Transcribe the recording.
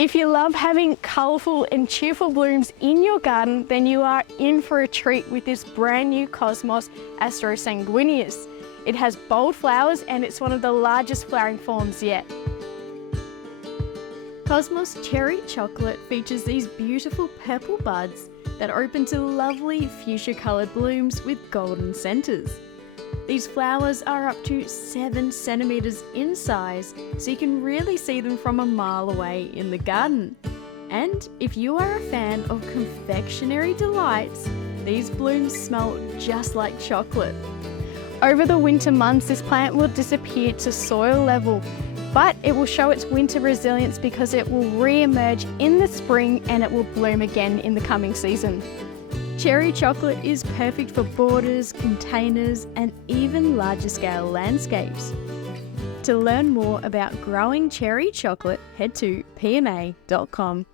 If you love having colourful and cheerful blooms in your garden, then you are in for a treat with this brand new Cosmos Astrosanguineus. It has bold flowers and it's one of the largest flowering forms yet. Cosmos Cherry Chocolate features these beautiful purple buds that open to lovely fuchsia coloured blooms with golden centres. These flowers are up to 7 centimetres in size, so you can really see them from a mile away in the garden. And if you are a fan of confectionery delights, these blooms smell just like chocolate. Over the winter months, this plant will disappear to soil level, but it will show its winter resilience because it will re-emerge in the spring and it will bloom again in the coming season. Cherry chocolate is perfect for borders, containers, and even larger scale landscapes. To learn more about growing cherry chocolate, head to pma.com.au.